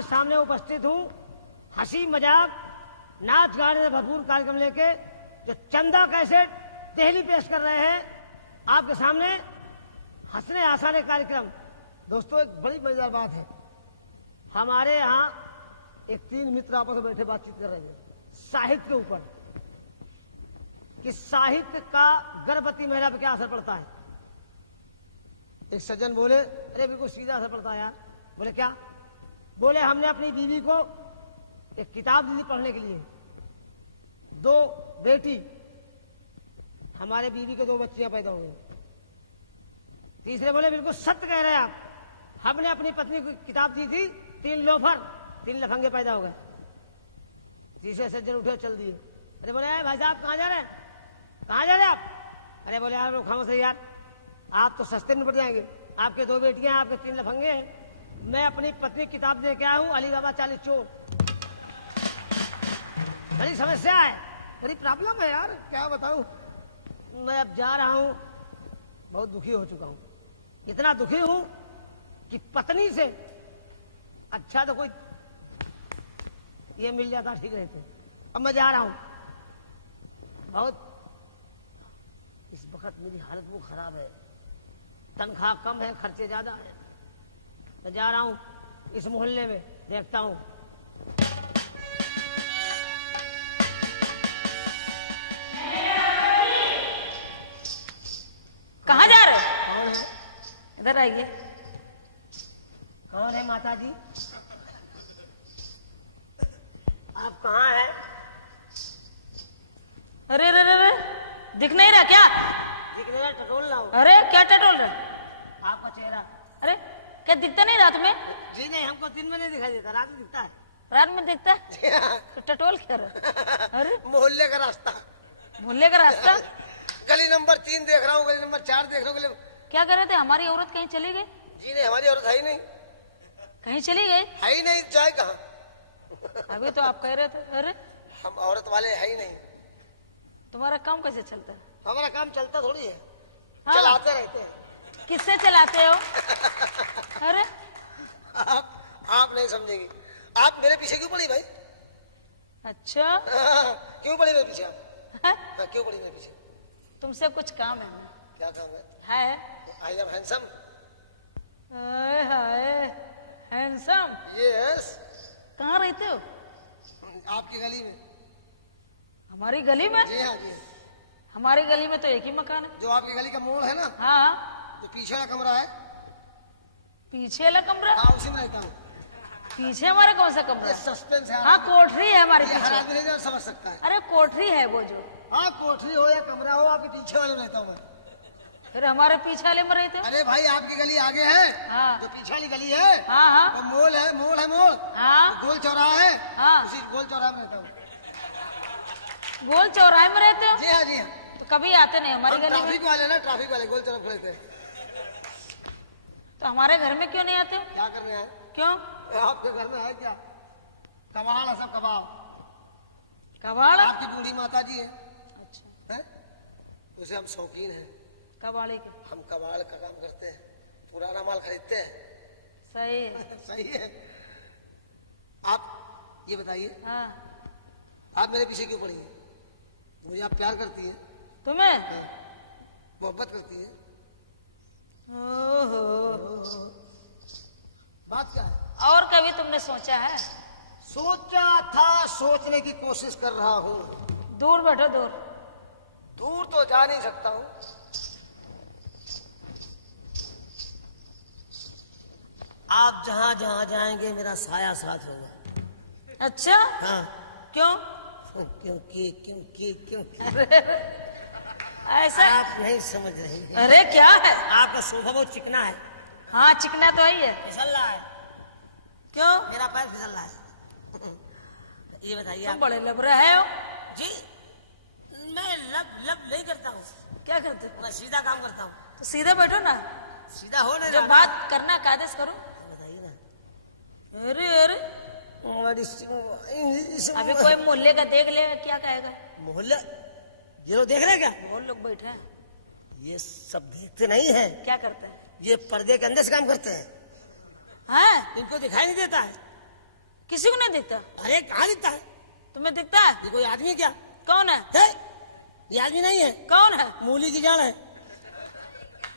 आपके सामने उपस्थित हूं हंसी मजाक नाच गाने से भरपूर कार्यक्रम लेके जो चंदा कैसेट दिल्ली पेश कर रहे हैं आपके सामने हंसने हंसाने कार्यक्रम। दोस्तों एक बड़ी मजेदार बात है, हमारे यहाँ एक 3 मित्र आपस में बैठे बातचीत कर रहे हैं साहित्य के ऊपर कि साहित्य का गर्भवती महिला पर क्या असर पड़ता है। एक सज्जन बोले, अरे बिल्कुल सीधा असर पड़ता है यार। बोले क्या? बोले हमने अपनी बीवी को एक किताब दी पढ़ने के लिए, 2 बेटी, हमारे बीवी के 2 बच्चियां पैदा हुई। तीसरे बोले बिल्कुल सत्य कह रहे हैं आप, हमने अपनी पत्नी को किताब दी थी, 3 लोफर, 3 लफंगे पैदा हो गए। तीसरे सज्जन उठे चल दिए। अरे बोले भाई साहब कहाँ जा रहे हैं, कहाँ जा रहे हैं आप? अरे बोले यार खामोश रहिए यार, आप तो सस्ते में निपट जाएंगे, आपके 2 बेटियां, आपके 3 लफंगे हैं। मैं अपनी पत्नी की किताब दे के आया हूँ, अली बाबा 40 चोर। बड़ी समस्या है, बड़ी प्रॉब्लम है यार, क्या बताऊं। मैं अब जा रहा हूं, बहुत दुखी हो चुका हूं, इतना दुखी हूं कि पत्नी से अच्छा तो कोई ये मिल जाता ठीक रहते। अब मैं जा रहा हूं, बहुत इस वक्त मेरी हालत वो खराब है, तनख्वाह कम है, खर्चे ज्यादा है। मैं जा रहा हूं इस मोहल्ले में, देखता हूं। कहाँ जा रहे? कौन है? इधर आइए। कौन है माता जी? आप कहाँ हैं? अरे अरे अरे, दिख नहीं रहा क्या? दिख नहीं रहा, टटोल रहा हूँ। अरे क्या टटोल रहे? आपका चेहरा। अरे क्या दिखता नहीं रात में? जी नहीं, हमको दिन में नहीं दिखाई देता, रात में दिखता है। रात में दिखता है तो टटोल क्या रहे? अरे मोहल्ले का रास्ता, भूले का रास्ता। गली नंबर 3 देख रहा हूँ, गली नंबर 4 देख रहा हूँ। क्या कर रहे थे? हमारी औरत कहीं चली गई? जी नहीं, हमारी औरत है ही नहीं। कहीं चली गई? है ही नहीं, जाए कहाँ? अभी तो आप कह रहे थे। अरे हम औरत वाले है ही नहीं। तुम्हारा काम कैसे चलता है? हमारा काम चलता थोड़ी है, हाँ। चलाते रहते हैं। किससे चलाते हो? अरे आप नहीं समझेंगी। आप मेरे पीछे क्यों पड़ी भाई? अच्छा क्यों पड़ी मेरे पीछे आप? है? क्यों पड़ी मेरे पीछे? तुमसे कुछ काम है? क्या काम है? है I am handsome. Hi hi handsome. Yes. कहाँ रहते हो? आपकी गली में। हमारी गली में? जी हाँ जी। हमारी गली में तो एक ही मकान है। जो आपकी गली का मोड़ है ना, हाँ। जो पीछे वाला कमरा है, पीछे वाला कमरा? हाँ उसी में रहता हूँ। पीछे हमारा कौन सा कमरा ये है? सस्पेंस है। हाँ कोठरी है हमारे ये हर पीछे। आदमी नहीं समझ सकता है। अरे कोठरी है वो जो। हाँ कोठरी हो या कमरा हो, आपके पीछे वाले में रहता हूँ मैं। फिर हमारे पीछे वाले में रहते हो? अरे भाई आपकी गली आगे है, हाँ। जो पीछे वाली गली है, हाँ हाँ वो मोड़ है, मोड़ है, मोड़। हाँ गोल चौराहा है, हाँ। उसी गोल चौराहे में रहता हूँ। गोल चौराहे में रहते हो? जी हाँ जी हाँ। तो कभी आते नहीं हमारी गली में? ट्रैफिक वाले ना, ट्रैफिक वाले गोल चौराहे रहते हैं। तो हमारे घर में क्यों नहीं आते हो? क्या करने आए? क्यों? आपके घर में है क्या? कबाड़ है, सब कबाड़। कबाड़? आपकी बूढ़ी माता जी है, अच्छा है? उसे हम शौकीन हैं। कबाड़ी के? हम कबाड़ का काम करते हैं, पुराना माल खरीदते हैं। सही है। सही है। आप ये बताइए, हाँ। आप मेरे पीछे क्यों पड़ी हैं? मुझे आप प्यार करती है, तुम्हें? मोहब्बत करती है। ओहो। बात क्या है? और कभी तुमने सोचा है? सोचा था, सोचने की कोशिश कर रहा हूँ। दूर बैठो, दूर। दूर तो जा नहीं सकता हूँ। आप जहाँ जहाँ जाएंगे मेरा साया साथ होगा। अच्छा हाँ। क्यों? क्योंकि ऐसा? आप नहीं समझ रहे हैं। अरे क्या है? आपका सोफा बहुत चिकना है। हाँ चिकना तो ही है। फिसल रहा है। क्यों? मेरा पैर फिसल रहा है। ये बताइए तुम आप। बड़े लब रहे हो। जी मैं लब नहीं करता हूँ, क्या करते हो? मैं सीधा काम करता हूँ। तो सीधे बैठो ना, सीधा हो नहीं जब रहा। बात करना कायदे से करो। बताइए ना। अरे अरे अभी कोई मोहल्ले का देख ले क्या कहेगा? मोहल्ले ये लोग देख रहे हैं क्या? बहुत लोग बैठे हैं। ये सब देखते नहीं है, क्या करते हैं? ये पर्दे के अंदर से काम करते हैं। हैं? इनको दिखाई नहीं देता है। किसी को नहीं दिखता? अरे कहाँ दिखता है? तुम्हें दिखता है? ये कोई आदमी क्या कौन है? है? ये आदमी नहीं है, कौन है? मूली की जड़ है।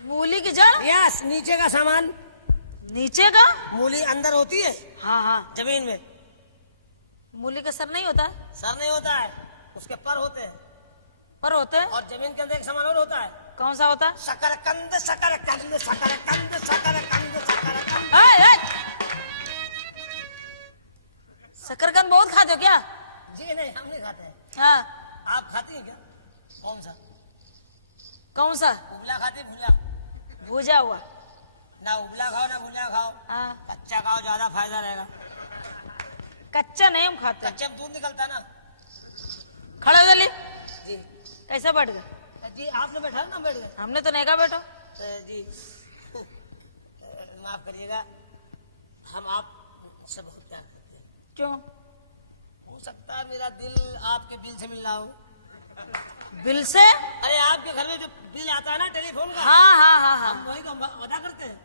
मूली की जड़? यस, नीचे का सामान। नीचे का? मूली अंदर होती है हाँ हाँ। जमीन में। मूली का सर नहीं होता? सर नहीं होता है, उसके पर होते हैं। पर होते हैं? और जमीन के अंदर एक सामान और होता है। कौन सा होता है? शकरकंद शकरकंद शकरकंद शकरकंद शकरकंद। हाय, हाय। शकरकंद बहुत खाते हो क्या? जी नहीं, हम नहीं खाते हैं। हाँ। आप खाती हैं क्या? कौन सा? कौन सा? उबला खाती हैं? भुला? भूजा हुआ? ना उबला खाओ ना भुला खाओ, हाँ। कच्चा खाओ, ज्यादा फायदा रहेगा। कच्चा नहीं हम खाते। कच्चे में दूध निकलता ना। खड़ा हो जल्दी। जी कैसे बैठ गए? जी, आपने बैठा ना, बैठ गए। हमने तो नहीं कहा बैठो। जी माफ करिएगा, हम आप से बहुत प्यार करते हैं। क्यों? हो सकता है मेरा दिल आपके बिल से मिल रहा हो। बिल से? अरे आपके घर में जो बिल आता है ना टेलीफोन का, हाँ हाँ हाँ हाँ। हम वही तो अदा करते हैं।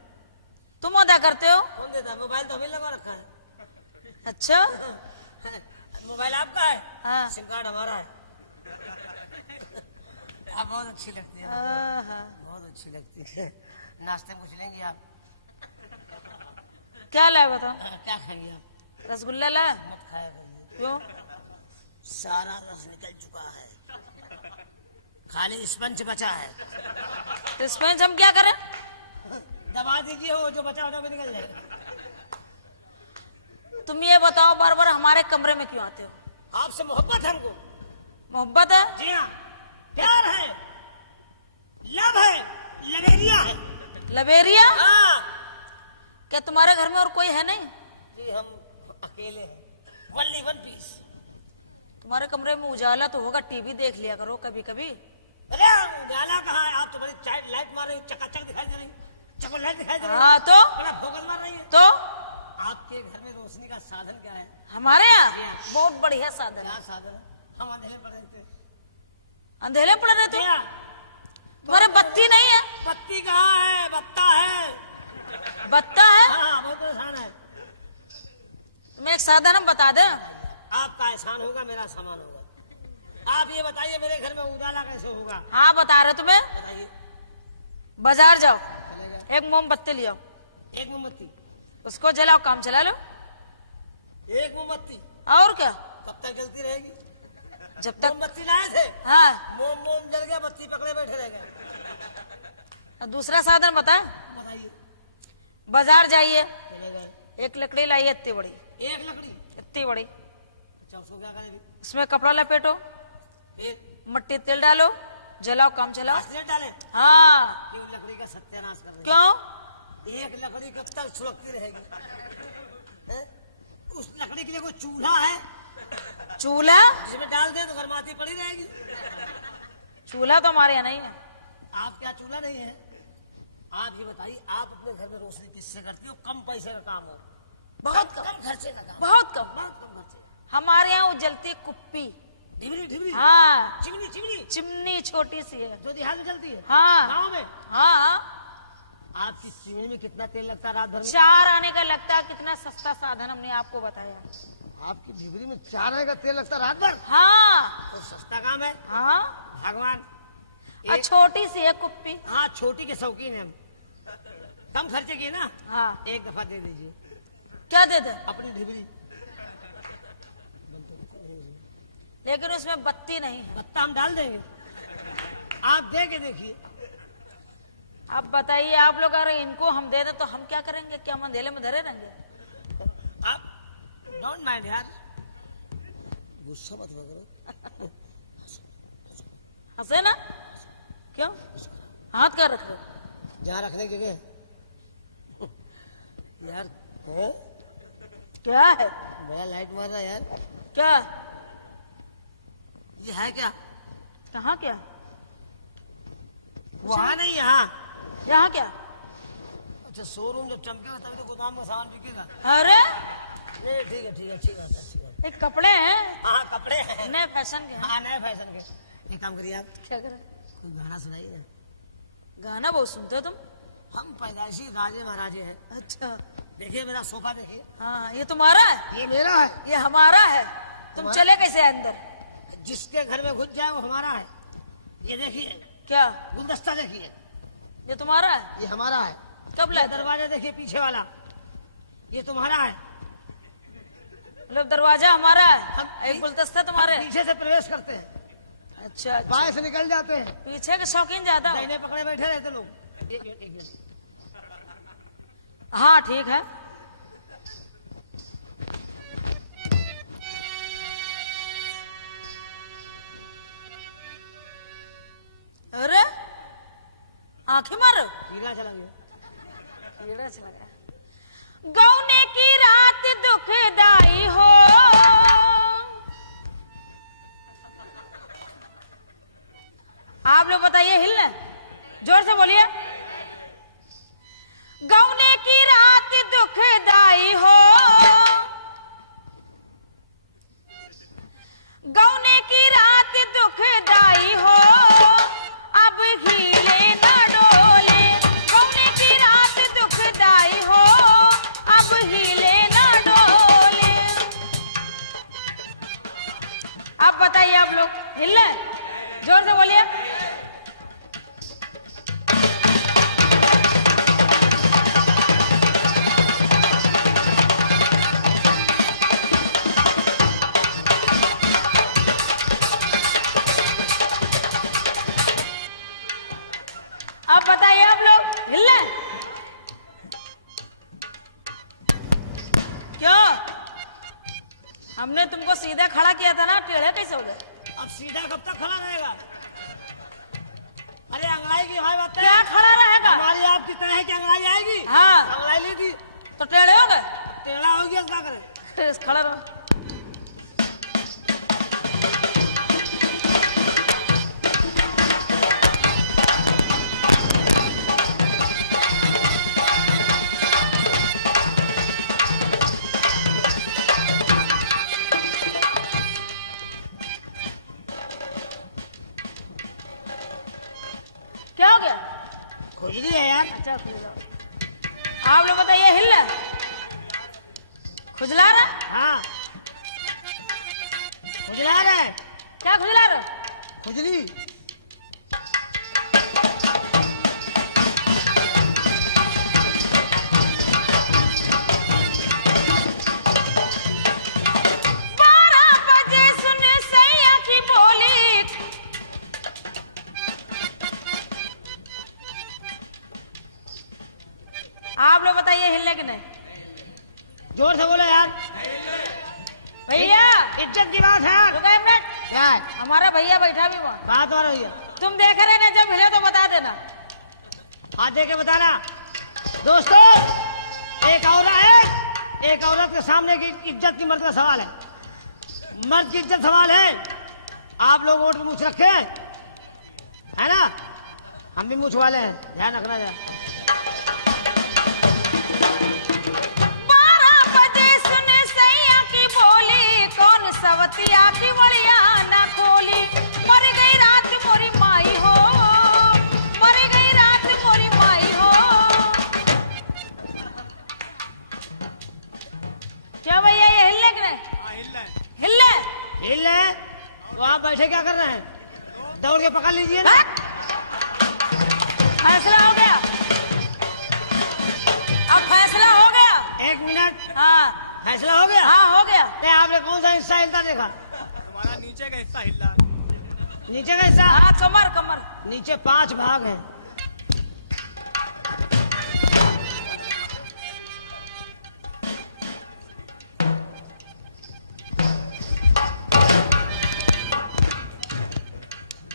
तुम अदा करते हो? कौन देता है? मोबाइल तो हमें लगा रखा है। अच्छा। मोबाइल आपका है, हाँ। सिम कार्ड हमारा है। आप बहुत अच्छी लगती है, हाँ। बहुत अच्छी लगती है। नाश्ते में कुछ लेंगी आप? क्या लाए बताओ? क्या खाएंगे आप? रसगुल्ला लाए? मत खाया करिए, क्यों? सारा रस निकल चुका है, खाली स्पंज बचा है। तो इसमें हम क्या करें? दबा दीजिए, वो जो बचा होता है निकल जाएगा। तुम ये बताओ, बार बार हमारे कमरे में क्यों आते हो? आपसे मोहब्बत है हमको। मोहब्बत है? जी हाँ, प्यार है, लव है, लवेरिया है। लवेरिया? हाँ क्या तुम्हारे घर में और कोई है नहीं? जी, हम अकेले हैं, ओनली वन पीस। तुम्हारे कमरे में उजाला तो होगा, टीवी देख लिया करो कभी कभी। अरे उजाला कहाँ है? आप तो बड़ी चाइल्ड लाइट मार रही, चकाचक दिखाई दे रही, चकल लाइट दिखाई दे रही। हाँ तो? बड़ा फोकस मार रही है। तो आपके घर में रोशनी का साधन क्या है? हमारे यहाँ बहुत बढ़िया साधन है। क्या साधन है? हम अंधेरे पड़े थे। अंधेरे पड़ रहे तुम? क्या? तुम्हारे बत्ती नहीं है? बत्ती कहाँ है? बत्ता है। बत्ता है? हाँ, बहुत आसान है। तुम्हें एक साधन हम बता दें। आपका एहसान होगा, मेरा सामान होगा। आप ये बताइए, मेरे घर में उजाला कैसे होगा? हाँ बता रहे तुम्हें। बताइए। बाजार जाओ, चलेगा। एक मोमबत्ती ले आओ, एक मोमबत्ती। उसको जलाओ, काम चला लो। एक मोमबत्ती और क्या? कब तक जलती रहेगी? जब तक। मोमबत्ती लाए थे, हाँ। मोम जल गया, बत्ती पकड़े बैठे रह गए। दूसरा साधन बता। बताइए। बाजार जाइए, चले गए। एक लकड़ी लाइए इतनी बड़ी, एक लकड़ी। इतनी बड़ी, अच्छा, उसको क्या करेंगे? उसमें कपड़ा लपेटो, एक मट्टी तेल डालो, जलाओ, काम चलाओ। असलियत डालें। हाँ। क्यों लकड़ी का सत्यानाश कर रहे हैं? क्यों? एक लकड़ी कब तक सुलगती रहेगी? हैं? उस लकड़ी के लिए कोई चूल्हा है चूल्हा? जिसमें डाल दे तो गर्माती पड़ी रहेगी। चूल्हा तो हमारे यहाँ नहीं है। आप क्या चूल्हा नहीं है? आप ये बताइए, आप अपने घर में रोशनी किससे करती हो? कम पैसे का काम हो, बहुत कम कम, खर्चे का काम, बहुत कम। बहुत कम खर्चे। हमारे यहाँ वो जलती है कुप्पी। ढिबरी ढिबरी। हाँ, चिमनी चिमनी चिमनी छोटी सी है। जो देहात में चलती है। हाँ गाँव में। हाँ हाँ। आपकी चिमनी में कितना तेल लगता है रात भर में? 4 आने का लगता है। कितना सस्ता साधन हमने आपको बताया। आपकी ढिबरी में 4 आने का तेल लगता है रात भर? हाँ तो सस्ता काम है। हाँ। भगवान और छोटी सी है कुप्पी। हाँ, छोटी के शौकीन है हम, कम खर्चे की ना। हाँ। एक दफा दे दीजिए क्या दे दे? अपनी ढिबरी। लेकिन उसमें बत्ती नहीं है। बत्ता हम डाल देंगे, आप दे के देखिए। अब बताइए आप लोग, अगर इनको हम दे दें तो हम क्या करेंगे? क्या हम अंधेरे में धरे रहेंगे? आप डोंट माइंड यार, गुस्सा मत करो। हंसे ना? क्यों? हाथ क्या रख रहे? जहाँ रखने की जगह यार है? क्या है? बड़ा लाइट मार रहा है यार। क्या? ये है क्या? कहाँ क्या? वहाँ नहीं, यहाँ। यहाँ क्या? अच्छा, शोरूम जब चमकेगा तभी तो गोदाम का सामान बिकेगा। अरे नहीं, ठीक है ठीक है, अच्छी बात है, अच्छी बात है। एक कपड़े हैं, हाँ, कपड़े हैं। नए फैशन के हैं। हाँ, नए फैशन के। एक काम करिए, आप क्या करें? कोई गाना सुनाइए ना। गाना बहुत सुनते हो तुम? हम पैदाइशी राजे महाराजे हैं। अच्छा, देखिए मेरा सोफा देखिए, हाँ ये तुम्हारा है, ये मेरा है। ये हमारा है। तुम तुम्हारा? चले कैसे अंदर? जिसके घर में घुस जाए वो हमारा है। ये देखिए क्या गुलदस्ता देखिए, ये तुम्हारा है? ये हमारा है। कब ये लाए? दरवाजा देखिए पीछे वाला, ये तुम्हारा है। मतलब दरवाजा हमारा है, हम एक गुलदस्ता तुम्हारे है। पीछे से प्रवेश करते हैं, अच्छा अच्छा। बाएं से निकल जाते हैं, पीछे के शौकीन ज्यादा हो। दाहिने पकड़े बैठे रहते लोग। एक मिनट। हाँ ठीक है। अरे आंखें मारो, हीरा चला गया। कीड़ा चला गया। गौने की रात दुखदाई हो, आप लोग बताइए, हिलने जोर से बोलिए। गौने की रात दुखदाई हो, गौने की रात दुखदाई हो, अब हिले न डोले। गौने की रात दुखदाई हो, अब हिले न डोले। अब बताइए आप लोग, हिले जोर से बोलिए। अब बताइए आप लोग, हिलने क्यों? हमने तुमको सीधा खड़ा किया था ना, टेढ़े कैसे हो गए? अब सीधा कब तक खड़ा रहेगा? अरे अंगड़ाई की भाई बात क्या खड़ा रहेगा? हमारी आपकी तरह है कि अंगड़ाई आएगी? हाँ अंगड़ाई ली थी, तो टेढ़े हो गए। टेढ़ा हो गया, क्या करे? खड़ा रहो। क्या हो गया? खुजली है यार। अच्छा खुजला। आप लोग बताइए, हिल रहा? खुजला रहा? हाँ खुजला रहा है। क्या खुजला रहा? खुजली। आप लोग बताइए, हिलने कि नहीं? जोर से बोलो यार, भैया इज्जत की बात है। रुको एक मिनट। क्या है? हमारा भैया बैठा भी वहाँ। बात हो रही है। तुम देख रहे ना, जब हिले तो बता देना। हाथ दे के बताना। दोस्तों, एक औरत के सामने की इज्जत की मर्द का सवाल है। मर्द की इज्जत सवाल है। आप लोग वोट मूछ रखे है ना, हम भी मूछ वाले हैं, ध्यान रखना जाए। 12 बजे सुने सैया की बोली, कौन सवतिया की बड़िया ना खोली। मर गई रात मोरी माई हो, मर गई रात मोरी माई हो। क्या भैया, ये हिलने कि नहीं? हिलने। हिल रहे तो आप बैठे क्या कर रहे हैं? दौड़ के पकड़ लीजिए ना। फैसला हो गया, अब फैसला हो गया। 1 मिनट, हाँ फैसला हो गया। हाँ हो गया। नहीं, आपने कौन सा हिस्सा हिलता देखा? हमारा नीचे का हिस्सा हिला। नीचे का हिस्सा? हाँ कमर कमर। नीचे 5 भाग हैं।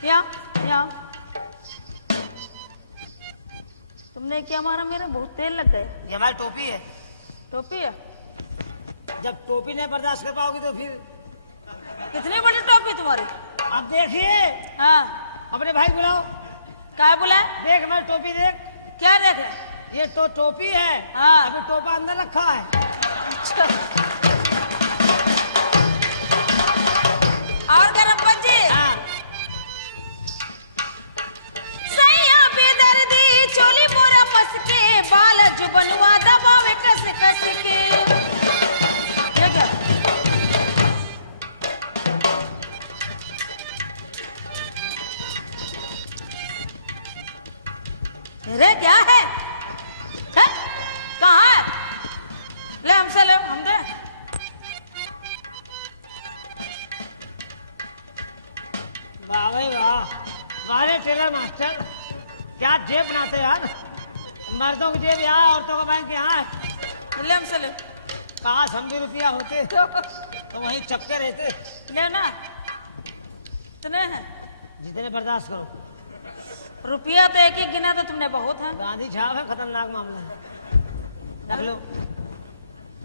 यहाँ तुमने क्या मारा? मेरे बहुत तेल लग गए। ये हमारी टोपी है। टोपी है? जब टोपी नहीं बर्दाश्त कर पाओगी तो फिर कितनी बड़ी टोपी तुम्हारी? अब देखिए, हाँ अपने भाई बुलाओ। क्या बोला? देख हमारी टोपी देख। क्या देखे? ये तो टोपी है। हाँ। अभी टोपा अंदर रखा है। अच्छा। और गरम बच्चे? हाँ। सैया बेदर्दी चोली मोरा पस के, बाल जुबनुआ दबावे कस कस अरे क्या है? कहाँ है? ले हमसे ले, हम दे। वाह भाई वाह, वाले टेलर मास्टर, क्या जेब बनाते यार। मर्दों की जेब यहाँ, औरतों का बैंक यहाँ है। ले हमसे ले। काश हम भी रुपया होते तो वहीं चपके रहते। ले ना, इतने हैं। जितने बर्दाश्त करो। रुपया तो एक ही गिना तो तुमने बहुत है। गांधी छाप है, खतरनाक मामला है। रख लो।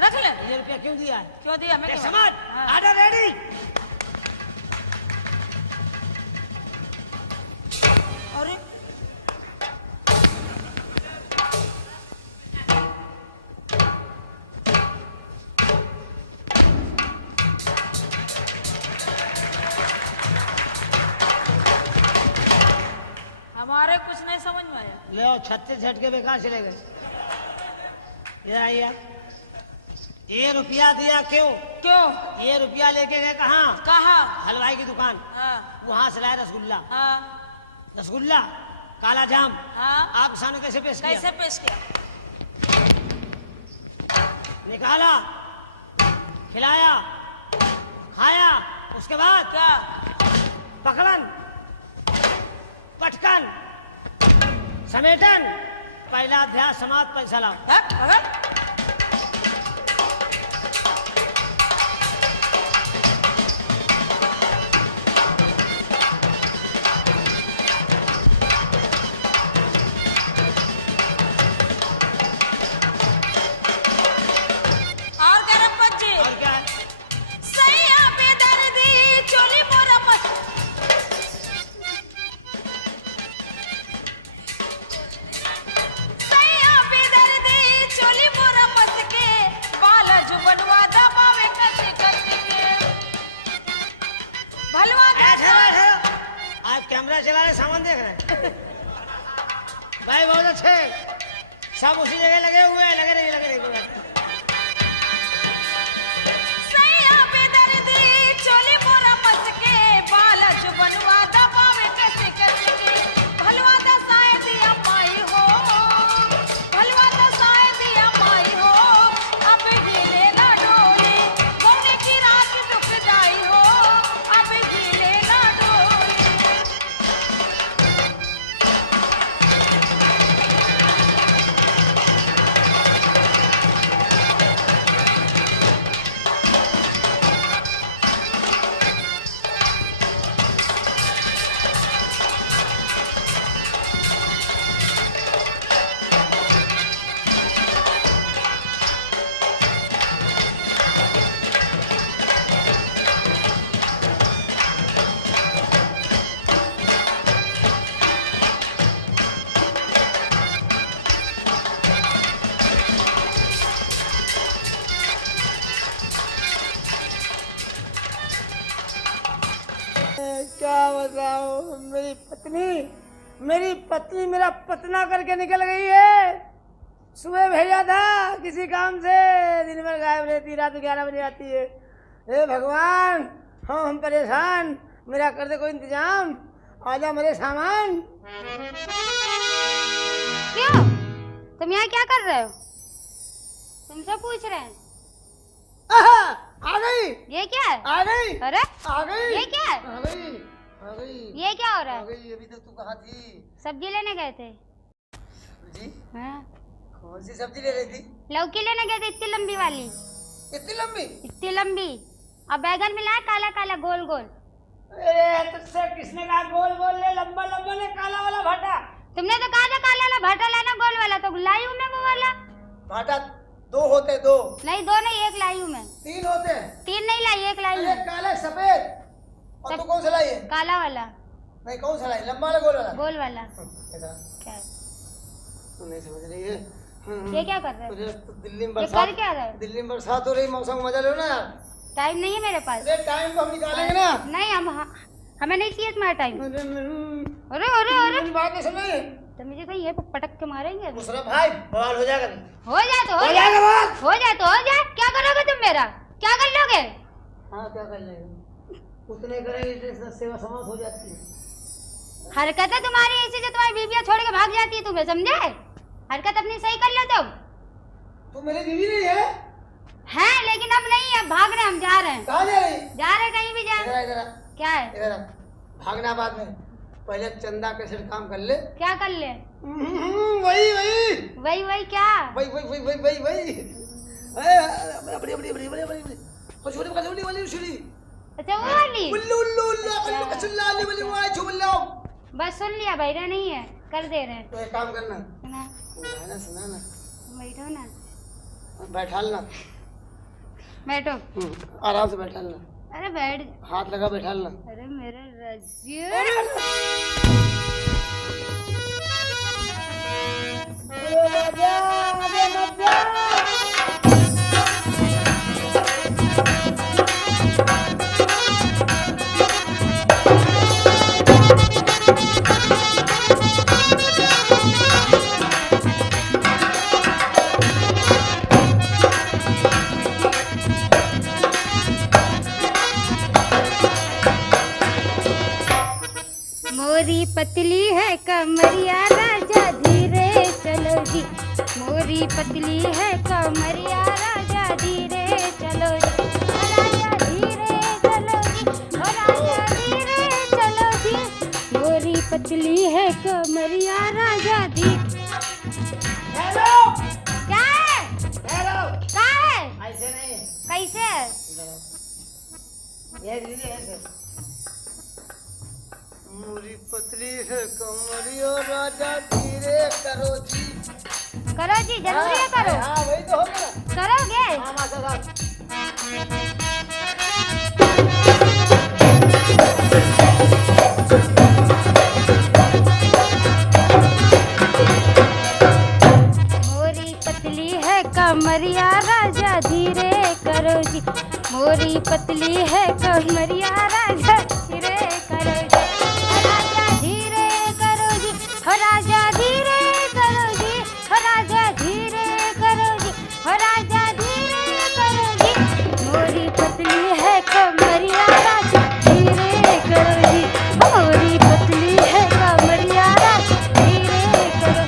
रख ले। ये रुपया क्यों दिया है? क्यों दिया? मैं देख क्यों? समझ, हाँ। Order ready. अरे हमारे कुछ नहीं समझ में आया। ले आओ, 36 झटके बेकार चले गए। इधर आइए आप। ये रुपया दिया क्यों? क्यों? ये रुपया लेके गए कहाँ? कहा? हलवाई की दुकान। हाँ वहां से लाए रसगुल्ला। हाँ रसगुल्ला, काला जाम। हाँ। आप सामने कैसे पेश किया? कैसे पेश किया? निकाला, खिलाया, खाया, उसके बाद क्या? पकड़न, पटकन, समेटन, पहला अध्याय समाप्त, पैसा लाओ। है? अगर और क्या रे बच्चे? और क्या है? सैया बेदर्दी चोली मोरा मत। सैया बेदर्दी चोली मोरा मत के बाल जुबनवा दबावे कस कस के भलवा ए, ठहरो, ठहरो। आप कैमरा चला रहे, सामान देख रहे हैं। भाई बहुत अच्छे, सब उसी जगह लगे हुए हैं। लगे रहिए, लगे रहिए। सैया बेदर्दी चोली मोरा मत के बाल जुबनवा दबावे कस कस के भलवा दसाए दिया माई हो। भलवा दसाए दिया माई हो। अब हिले ना डोली गौने की रात दुख जाई हो। अब हिले ना डोली। क्या बताऊं, मेरी पत्नी मेरा पतना करके निकल गई है। सुबह भेजा था किसी काम से, दिन भर गायब रहती, रात 11 बजे आती है। हे भगवान, हम परेशान, मेरा कर दे कोई इंतजाम, आजा मेरे सामान। क्यों? तुम यहाँ क्या कर रहे हो? तुमसे पूछ रहे हैं। आहा, आ गई। ये क्या है? आ गई। अरे आ गई। ये क्या है? आ गई। आ गई। ये क्या हो रहा आ है? गई। अभी तक तू कहाँ थी? सब्जी लेने गए थे। जी? हाँ? कौन सी सब्जी ले रही थी? लौकी लेने गए थे, इतनी लंबी वाली। इतनी लंबी? इतनी लंबी। और बैगन मिला है काला काला गोल गोल। अरे तुझसे किसने कहा गोल गोल ले, लंबा लंबा ले, काला वाला भाटा। तुमने तो कहा था काला वाला भाटा लेना, गोल वाला तो लाई हूँ मैं वो वाला। भाटा दो होते, दो नहीं, दो नहीं, एक लाई हूँ मैं। तीन होते हैं। तीन नहीं लाई, एक लाई अरे हूँ। काले सफेद। और तू कौन सा लाई है? काला वाला। नहीं, कौन सा लाई? लंबा वाला, गोल वाला? गोल वाला। कैसा? क्या है? तू नहीं समझ रही है। ये क्या कर रहे हो? तुझे तो दिल्ली में ये कर बरसात, क्या रहे हो? दिल्ली में बरसात हो रही, मौसम का मजा लो ना यार। टाइम नहीं है मेरे पास। अरे टाइम तो हम निकालेंगे ना। नहीं, हमें नहीं चाहिए तुम्हारा टाइम। अरे अरे अरे अरे, मेरी बात नहीं सुनी। तो मुझे कहीं ये पटक के मारेंगे अभी। मुशर्रफ भाई, बवाल हो जाएगा। हो जाए तो हो हो जाए, जाएगा बवाल। हो जाए तो हो जाए। क्या करोगे तुम मेरा? क्या कर लोगे? हाँ, क्या कर लेगा? उतने करेंगे जितने सेवा समाप्त हो जाती है। हरकत है तुम्हारी ऐसी जो तुम्हारी बीवियां छोड़ के भाग जाती है तुम्हें, समझे? हरकत अपनी सही कर लो तुम। तो मेरी बीवी नहीं है? है लेकिन अब नहीं है, भाग रहे हम, जा रहे हैं। कहाँ जा रही? जा रहे हैं कहीं भी जा। इधर इधर क्या है? इधर भागना बाद में, पहले चंदा के सिर काम कर ले। क्या कर ले? वही वही वही वही क्या? वही वही वही वही वही वही बड़ी बड़ी बड़ी बड़ी बड़ी बड़ी और छोटी वाली वाली उछली। अच्छा वो वाली। उल्लू उल्लू उल्लू कल्लू कसुल्ला वाली वाली वो आई छुल्ला। बस सुन लिया, बहरा नहीं है, कर दे रहे हैं। तो एक काम करना, सुना सुना ना, बैठो ना, बैठालना, बैठो आराम से बैठालना। अरे बैठ, हाथ लगा बैठालना। अरे मेरे रज्जू। मोरी पतली है कमरिया राजा धीरे चलो जी, मोरी पतली है कमरिया राजा धीरे चलो जी, राजा धीरे चलो जी, राजा धीरे चलो जी, मोरी पतली है कमरिया राजा धीरे। हेलो, क्या है? हेलो, क्या है? ऐसे नहीं है, कैसे है? ये दीदी ऐसे। मोरी पतली है कमरिया राजा धीरे करो जी। करो जी, जरूरी है करो। हाँ वही तो होगा। करोगे? हाँ माता साहब। मोरी पतली है कमरिया राजा धीरे करो जी, मोरी पतली है कमरिया राजा धीरे करो जी, राजा धीरे करो जी, राजा धीरे करो जी, राजा धीरे करो जी, राजा धीरे करो जी, मोरी पतली है कमरिया राजा धीरे करो जी, मोरी पतली है कमरिया राजा धीरे करो।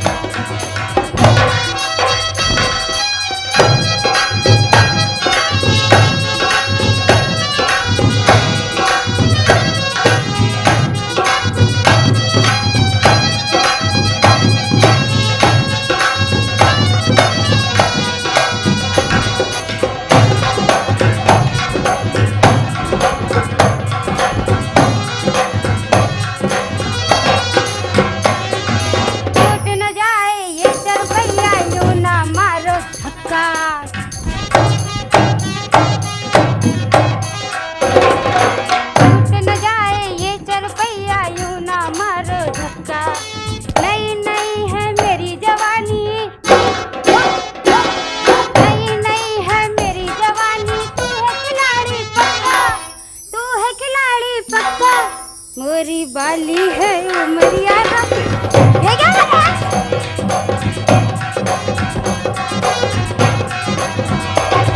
टूट न जाए ये चरपैया यूं ना मारो धक्का, टूट न जाए ये चरपैया यूं ना मारो धक्का, नहीं नहीं है मेरी जवानी, नहीं नहीं है मेरी जवानी, तू है खिलाड़ी पक्का, तू है खिलाड़ी पक्का, मोरी बाली है उमरिया ये क्या कर रहा है?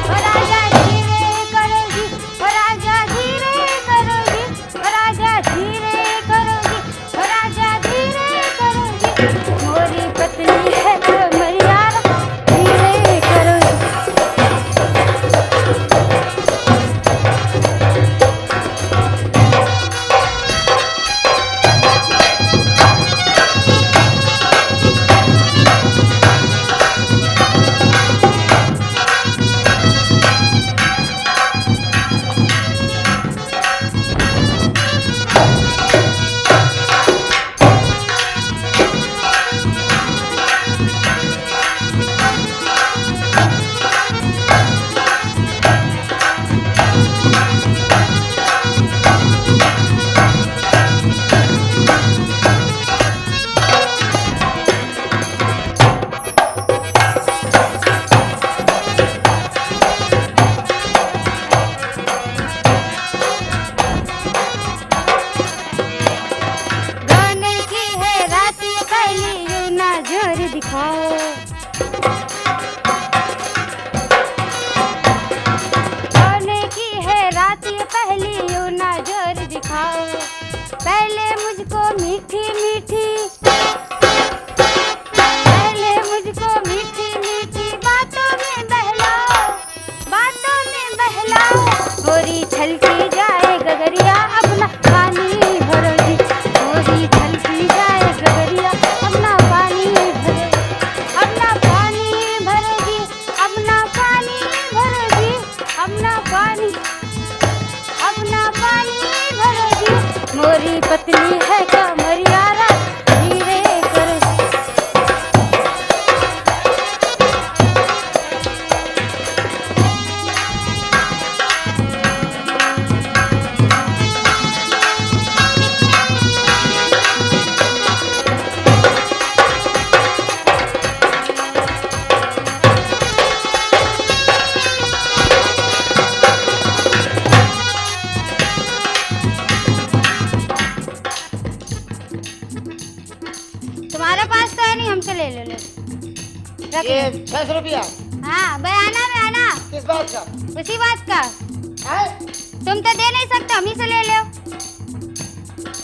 ओ राजा धीरे करो जी, ओ राजा धीरे करो जी, ओ राजा धीरे करो जी, ओ राजा धीरे करो जी, मोरी पतली है कमरिया धीरे करो जी। गाने की है रात ये पहली यूं ना जोर दिखाओ, गाने की है रात ये पहली यूं ना जोर दिखाओ, पहले मुझको मीठी रख ये ले। 600 रुपया हाँ बयाना में आना किस बात का उसी बात का। है? तुम तो दे नहीं सकते, हम ही से ले लो।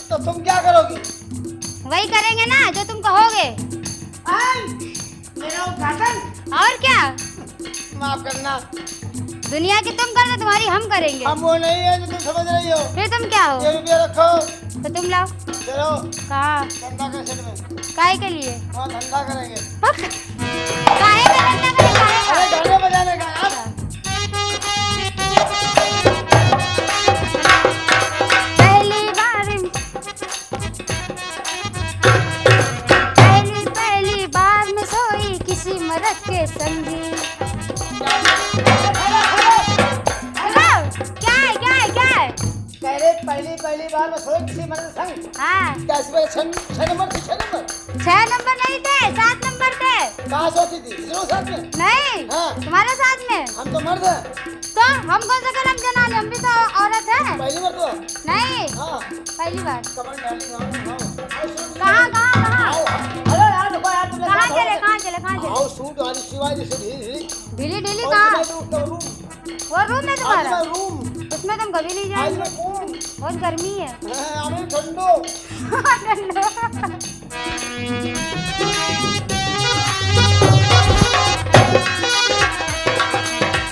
तो तुम क्या करोगी? वही करेंगे ना जो तुम कहोगे। मेरा उद्घाटन। और क्या, माफ करना, दुनिया की तुम कर दो, तुम्हारी हम करेंगे। हम वो नहीं है जो तुम समझ रही हो। फिर तुम क्या हो? ये रुपया रखो। तो तुम लाओ। चलो कहाँ? धंधा कैसेट में काहे के लिए? वहाँ धंधा करेंगे। काहे का धंधा करें, काहे का? अरे गाने बजाने का यार। पहली बार में सोई किसी मर्द के संगी। क्या है? कह रहे पहली बार में सोए किसी मर्द संग। हाँ, क्या इस बार 6 नंबर थी? 6 नंबर 6 नंबर नहीं थे, 7 नंबर थे। कहाँ सोती थी? तीनों साथ में? नहीं, हाँ। तुम्हारे साथ में। हम तो मर्द हैं। तो हम कौन सा गलम जना ले, हम भी तो औरत है। पहली बार तो नहीं, हाँ पहली बार। कमर डाली कहाँ? अरे यार रुको यार, तुमने कहाँ क्या चले? आओ सूट वाली शिवाजी से ढीली ढीली ढीली और कहाँ? रूम वो रूम है तुम्हारा? आज रूम उसमें तुम कभी नहीं आज जाएंगे, में कौन बहुत गर्मी है। है? हमें ठंडो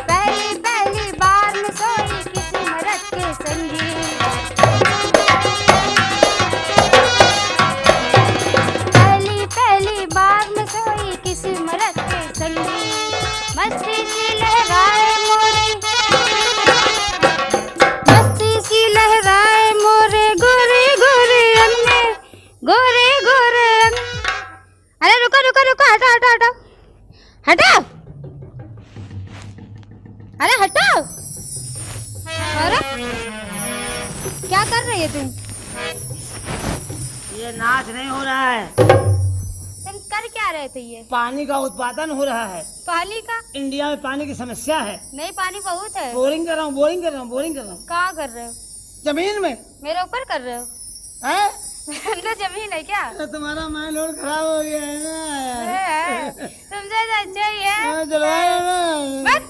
पहली बार में सोई किसी मर्द के संगी। पहली बार में सोई किसी मर्द के संगी। मस्ती सी लहराए मोरे गोरे गोरे रंग में, गोरे गोरे रंग। अरे रुको, हटाओ। अरे हटाओ। अरे क्या कर रही है तुम? ये नाच नहीं हो रहा है, तुम कर क्या रहे थे? ये पानी का उत्पादन हो रहा है। पानी का? इंडिया में पानी की समस्या है। नहीं, पानी बहुत है। बोरिंग कर रहा हूँ। कहाँ कर रहे हो? जमीन में मेरे ऊपर कर रहे हो? है? अंदर जमीन है क्या? तो तुम्हारा माइंड और खराब हो गया है ना। तुमसे तो अच्छा ही है। हाँ, जलवायु ना। बस।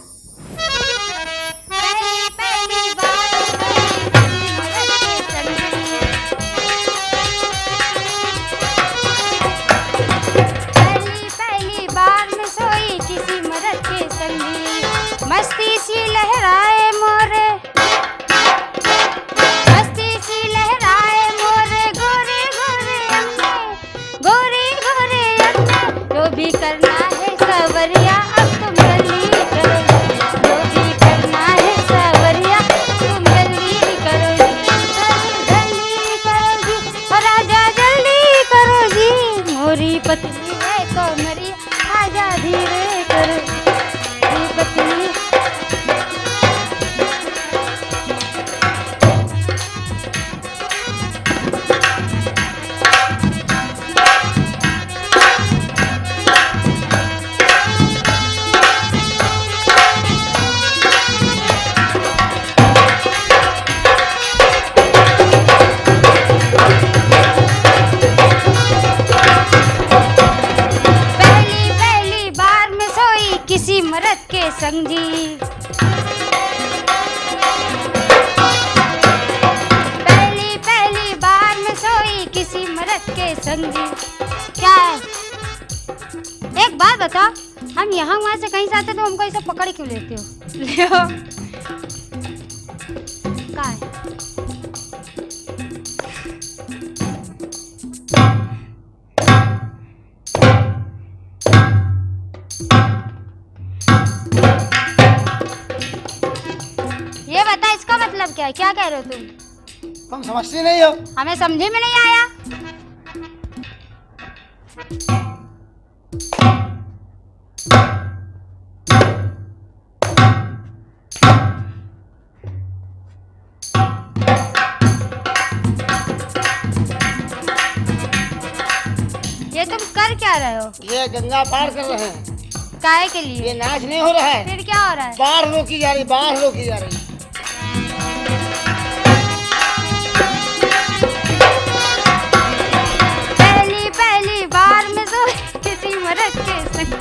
पहली बार में सोई किसी मर्द के संगी। मस्ती सी लहराए मोरे गोरे गोरे अंग। जो भी करना है सवरिया अब तुम जल्दी करो, जो भी करना है सवरिया तुम जल्दी करो जी, और राजा जल्दी करो जी। मोरी पतली है कमरिया, आजा धीरे करो पतली। पहली बार में सोई किसी मर्द के संगी। पहली बार में सोई किसी मर्द के संगी। क्या है? एक बात बताओ, हम यहाँ वहाँ से कहीं से आते तो हमको ऐसे पकड़ क्यों लेते हो? ले क्या है? ये बता, इसका मतलब क्या है? क्या कह रहे हो तुम? तुम समझती नहीं हो। हमें समझे में नहीं आया। ये तुम कर क्या रहे हो? ये गंगा पार कर रहे हैं। काहे के लिए? ये नाच नहीं हो रहा है, फिर क्या हो रहा है? बाढ़ रोकी जा रही, बाढ़ रोकी जा रही। पहली बार में तो किसी मर्द के संग।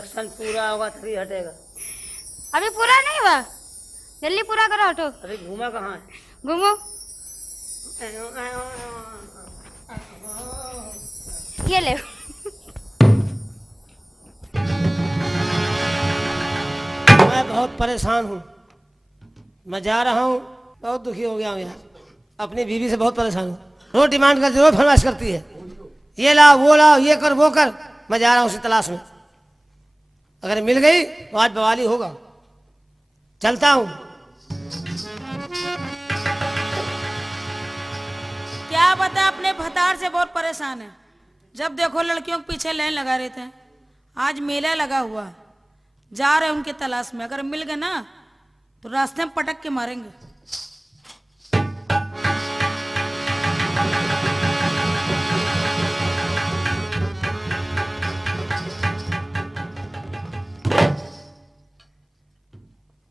एक्शन पूरा होगा तभी हटेगा। अभी पूरा नहीं हुआ, जल्दी पूरा करो, हटो। अभी घूमा कहाँ है? घूमो, ये ले। मैं बहुत परेशान हूँ, मैं जा रहा हूँ, बहुत दुखी हो गया हूँ यार। अपनी बीवी से बहुत परेशान हूँ, रोज डिमांड करती, रोज फरमाइश करती है, ये लाओ वो लाओ, ये कर वो कर। मैं जा रहा हूँ उसी तलाश में, अगर मिल गई तो आज बवाली होगा। चलता हूँ। क्या बता, अपने भतार से बहुत परेशान है। जब देखो लड़कियों के पीछे लाइन लगा रहे थे। आज मेला लगा हुआ, जा रहे उनके तलाश में। अगर मिल गए ना तो रास्ते में पटक के मारेंगे।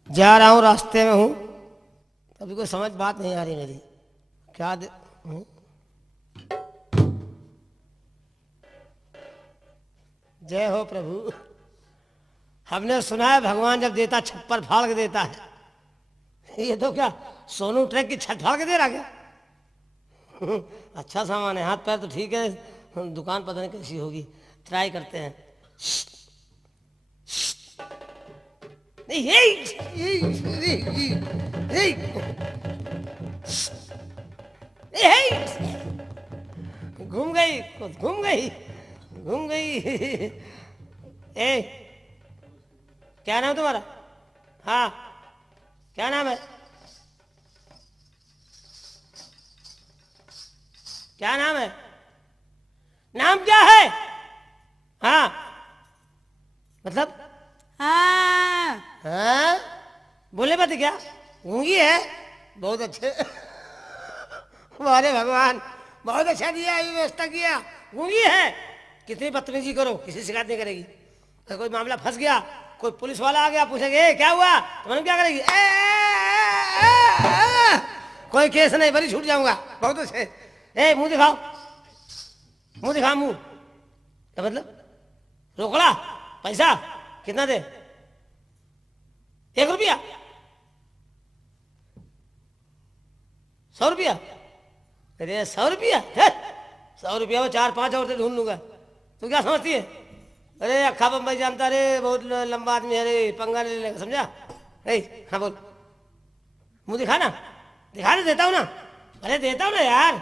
जा रहा हूँ, रास्ते में हूँ, अभी कोई समझ बात नहीं आ रही मेरी। क्या जय हो प्रभु। हमने सुना है भगवान जब देता छप्पर फाड़ के देता है, ये तो क्या सोनू ट्रक की छत फाड़ के दे रहा क्या? अच्छा सामान है, हाथ पैर तो ठीक है, दुकान पता नहीं कैसी होगी, ट्राई करते हैं। नहीं घूम गई, घूम गई, घूम गई। ए, क्या नाम तुम्हारा? हाँ, क्या नाम है? क्या नाम है? नाम क्या है? हाँ, मतलब हाँ, बोले बात क्या? गूंगी है? बहुत अच्छे। अरे भगवान, बहुत अच्छा दिया, ये व्यवस्था किया। गूंगी है, कितनी बदतमीजी करो, किसी शिकायत नहीं करेगी। अगर कोई मामला फंस गया, कोई पुलिस वाला आ गया, पूछेंगे क्या हुआ, तो मैंने क्या करेगी? कोई केस नहीं, बरी छूट जाऊंगा। बहुत अच्छे। ए, मुंह दिखाओ, मुंह दिखा, मुंह। क्या मतलब? रोकड़ा? पैसा कितना दे? 1 रुपया? 100 रुपया? अरे 100 रुपया? 100 रुपया में 4-5 औरतें ढूंढ लूंगा। तू क्या समझती है? अरे अक्खा बम्बई जानता रे, बहुत लंबा आदमी है रे, पंगा ले लेगा, समझा? हाँ बोल, मुंह दिखा ना, दिखा ना, देता हूँ ना। अरे देता हूँ ना यार,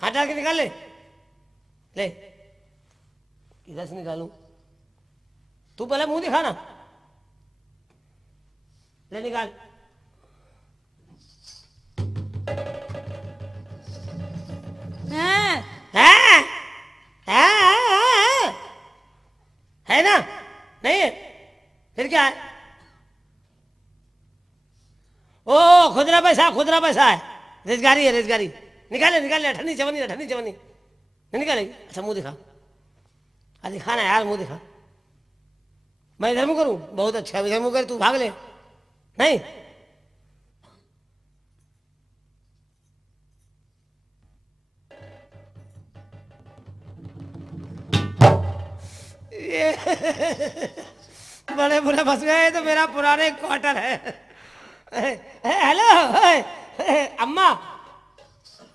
हाथ डाल के निकाल ले। ले, किधर से निकालूं? तू पहले मुंह दिखा ना, ले निकाल। है ना? नहीं है? फिर क्या है? ओ, खुदरा पैसा, खुदरा पैसा है, रोजगारी है, रोजगारी। निकाले, निकाले, अठन्नी चवन्नी, अठन्नी चवन्नी नहीं निकालेगी? अच्छा मुंह दिखा, दिखा ना यार, मुंह दिखा। मैं इधर मुंह करूं? बहुत अच्छा, इधर मुंह कर, तू भाग ले। नहीं, बड़े बुरे फंस गए। तो मेरा पुराने क्वार्टर है। हेलो, अम्मा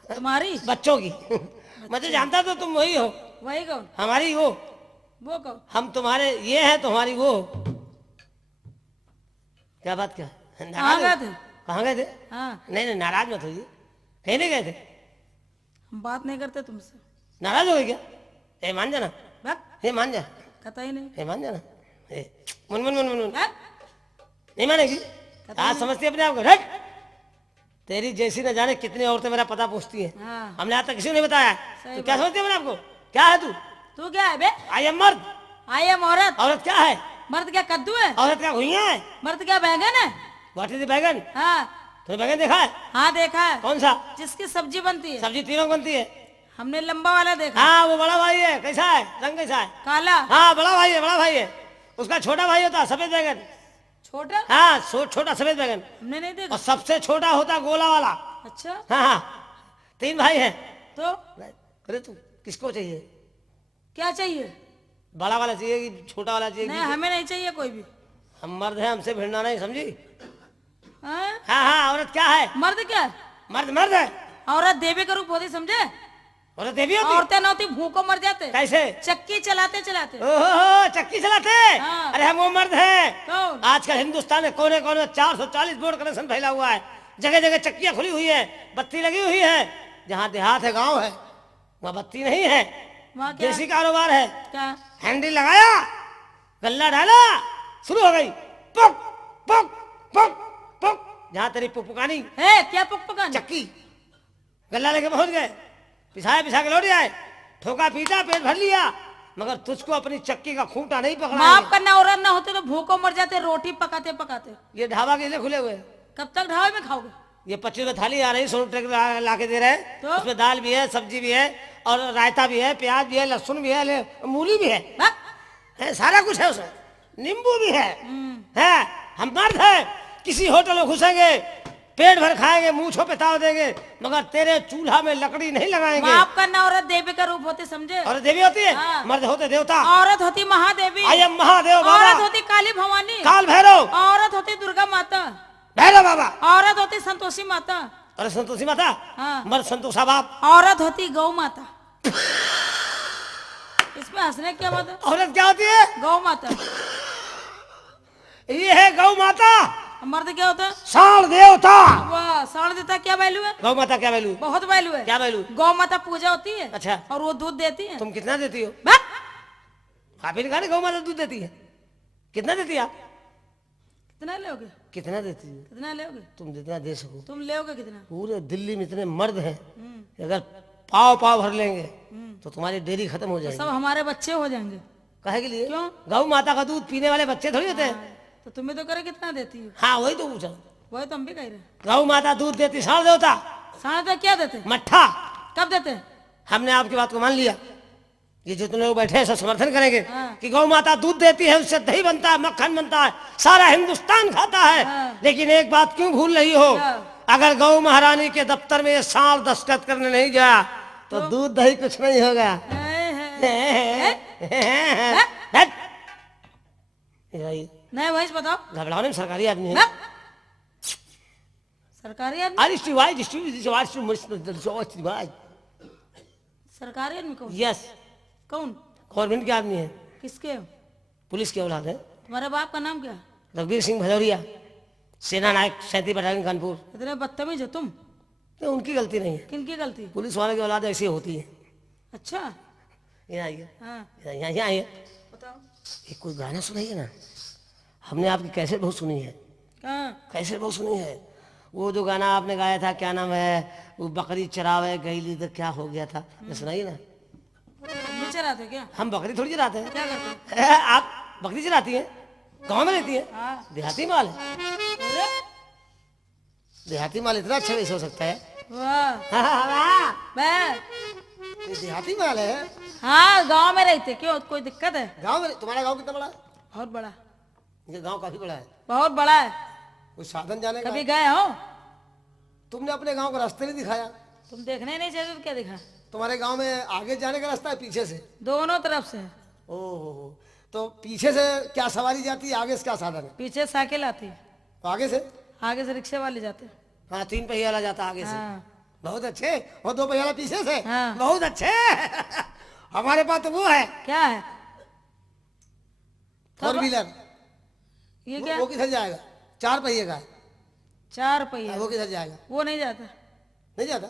तुम्हारी बच्चों की। मैं तो जानता तो तुम वही हो। वही कौन? हमारी वो कौन? हम तुम्हारे ये है, तुम्हारी वो। क्या बात? क्या कहाँ गए थे? कहाँ गए थे? हाँ, नहीं नहीं, नाराज मत होइए, कहीं नहीं गए थे। हम बात नहीं करते तुमसे। नाराज हो गए क्या? ए मान जाना, ये मान जा, कहता ही नहीं। ए मान जाना। मुन मुन मुन मुन मुन। हट। नहीं मानेगी? आज समझती है अपने आप को? हट, तेरी जैसी न जाने कितनी औरतें मेरा पता पूछती हैं। हाँ। हमने आज तक किसी को नहीं बताया। सही तो क्या बात। समझती है अपने आप को? क्या है तू? तू क्या है बे? आई एम मर्द। आई एम औरत। औरत क्या है? मर्द क्या कद्दू है? औरत क्या घुइयां है? मर्द क्या बैगन है? व्हाट इज द बैगन? हाँ तूने बैगन देखा है? हाँ, देखा है। कौन सा? जिसकी सब्जी बनती है। सब्जी तीनों बनती है। हमने लंबा वाला देखा। हाँ, वो बड़ा भाई है। कैसा है? रंग कैसा है? काला। हाँ, बड़ा भाई है, बड़ा भाई है। उसका छोटा भाई होता है सफेद बैगन। छोटा? हाँ, छोटा सफेद बैगन। हमने नहीं देखा। और सबसे छोटा होता गोला वाला। अच्छा, हाँ हाँ, 3 भाई हैं। तो अरे तू किसको चाहिए? क्या चाहिए? बड़ा वाला चाहिए कि छोटा वाला चाहिए? नहीं हमें नहीं चाहिए कोई भी। हम मर्द हैं, हमसे भिड़ना नहीं, समझी? हाँ? हाँ हाँ, औरत क्या है? मर्द क्या है? मर्द मर्द है। औरत देवी का रूप होती, समझे? औरत देवी होती? औरतें न होती भूखों मर जाते। कैसे? चक्की चलाते चलाते। ओहो, चक्की चलाते? हाँ। अरे हम वो मर्द हैं। कौन? आजकल हिंदुस्तान में कोने कोने 440 बोर्ड कनेक्शन फैला हुआ है, जगह जगह चक्कियां खुली हुई है, बत्ती लगी हुई है। जहाँ देहात है, गांव है, वहाँ बत्ती नहीं है, वहाँ क्या? देसी कारोबार है। क्या? हैंडल लगाया, गल्ला डाला, शुरू हो गई, पुक पुक पुक पुक। जहाँ तेरी पुकपुकानी है क्या पुकपुकानी? चक्की, गल्ला लेके पहुंच गए, पिसाए पिसा के लौट आए, ठोका पीटा, पेट भर लिया, मगर तुझको अपनी चक्की का खूंटा नहीं पकड़ा। माफ करना, औरत ना होते तो भूखों मर जाते रोटी पकाते पकाते। ये ढाबा के लिए खुले हुए हैं। कब तक ढाबे में खाओगे? ये 25 रुपए थाली आ रही, 100 रुपए ला के दे रहे हैं। तो? उसमें दाल भी है, सब्जी भी है, और रायता भी है, प्याज भी है, लहसुन भी है, मूली भी है, हाँ? है सारा कुछ है उसमें, नींबू भी है। हम मर्द है, किसी होटल में घुसेंगे, पेट भर खाएंगे, मूंछों पे ताव देंगे, मगर तेरे चूल्हा में लकड़ी नहीं लगाएंगे। माफ करना, औरत देवी का रूप होती, समझे? और देवी होती है, हाँ। मर्द होते देवता। औरत होती महादेवी। आई एम महादेव औरत बाबा, होती काली भवानी। काल भैरव, औरत होती दुर्गा माता। भैरव बाबा, औरत होती संतोषी माता। और संतोषी माता, हाँ। मर्द संतोषा बाप। औरत होती गौ माता। इसमें हंसने क्या बात है? औरत क्या होती है? गौ माता। ये है गौ माता। मर्द क्या होता है? साण देवता। वाह, साढ़ देता क्या वैल्यू है? गौ माता क्या वैल्यू? बहुत वैल्यू है। क्या वैल्यू? गौ माता पूजा होती है। अच्छा। और वो दूध देती है। तुम कितना देती हो? बस, आप ही ने कहा ना गौ माता दूध देती है, कितना देती है आप? कितना लोगे? कितना देती है? कितना लोगे? तुम जितना दे सको। तुम लोगे कितना? पूरे दिल्ली में इतने मर्द हैं, अगर पाव पाव भर लेंगे तो तुम्हारी डेयरी खत्म हो जाएगी। सब हमारे बच्चे हो जाएंगे। काहे के लिए? क्यों? गौ माता का दूध पीने वाले बच्चे थोड़ी होते हैं। तो तुम्हें तो करे कितना देती हो? हाँ वही तो पूछा। वही तो हम भी कह रहे हैं। गौ माता दूध देती, साण देवता साढ़े तो क्या देते? मट्ठा। कब देते? हमने आपकी बात को मान लिया, ये जितने लोग बैठे हैं सब समर्थन करेंगे हाँ। कि गौ माता दूध देती है, उससे दही बनता है, मक्खन बनता है, सारा हिंदुस्तान खाता है। हाँ। लेकिन एक बात क्यों भूल रही हो, क्या? अगर गौ महारानी के दफ्तर में ये साल दस्तखत करने नहीं गया तो दूध दही कुछ नहीं होगा। नहीं वही बताओ। घबराओ नहीं, सरकारी आदमी है। ना? सरकारी आदमी? सरकारी आदमी कौन? यस, कौन? गवर्नमेंट के आदमी है, किसके? पुलिस की औलाद है। तुम्हारे बाप का नाम क्या है? रघुवीर सिंह भदौरिया, सेना नायक, 37 बटालियन कानपुर। इतने बदतमीज हो तुम। नहीं, उनकी गलती नहीं है, किनकी गलती? पुलिस वाले की औलाद ऐसी होती है। अच्छा। यहाँ आइए, हाँ यहाँ आइए। बताओ। एक कोई गाना सुनाइए ना, हमने आपकी कैसेट बहुत सुनी है, कहाँ? कैसेट बहुत सुनी है। वो जो गाना आपने गाया था, क्या नाम है, वो बकरी चरावे गई तो क्या हो गया था, ये सुनाइए ना। तुम चराते क्या? हम बकरी थोड़ी चराते हैं। क्या करते? आप बकरी चराती हैं, गाँव में रहती है, हाँ। देहाती माल है। अरे देहाती माल इतना अच्छा कैसे हो सकता है? वाह। मैं ये देहाती माल है। हाँ गांव में रहते, क्यों कोई दिक्कत है? गांव में, तुम्हारा गांव कितना बड़ा है? बहुत बड़ा। ये गांव काफी बड़ा है। बहुत बड़ा है। कोई साधन जाने का? कभी गए हो? तुमने अपने गांव का रास्ते नहीं दिखाया। तुम देखने ही नहीं चाहते तो क्या दिखा? तुम्हारे गांव में आगे जाने का रास्ता है, पीछे से? दोनों तरफ से। ओहो, तो पीछे से क्या सवारी जाती है, आगे से क्या साधन है? पीछे साइकिल आती है, आगे से? आगे से रिक्शे वाले जाते हैं। हाँ, 3 पहिया वाला जाता आगे से। हाँ। बहुत अच्छे। और 2 पहिया वाला पीछे से? हाँ। बहुत अच्छे। हमारे पास तो वो है, क्या है? 4 व्हीलर। ये क्या? वो किधर जाएगा? 4 पहिए का है। 4 पहिया। वो किधर जाएगा? वो नहीं जाता। नहीं जाता?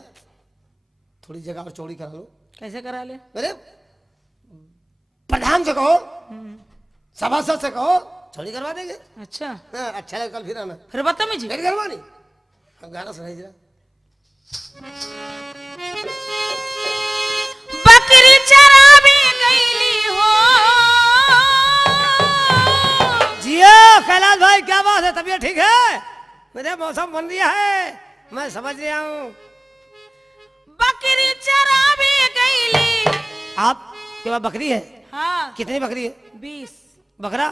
थोड़ी जगह और चौड़ी करा लो। कैसे करा ले? अरे प्रधान से कहो, सभासद से कहो, चौड़ी करवा देंगे। अच्छा। हाँ, अच्छा लगा, कल फिर आना। फिर बदतमीजी। फिर करवानी। अब गाना सुनाई जरा। बकरी चरावी गईली हो। जियो कैलाश भाई, क्या बात है, तबीयत ठीक है? मेरे मौसम बन रहा है, मैं समझ रहा हूँ। बकरी चरावी गईली। आप के पास बकरी है? हाँ। कितनी बकरी है? 20। बकरा?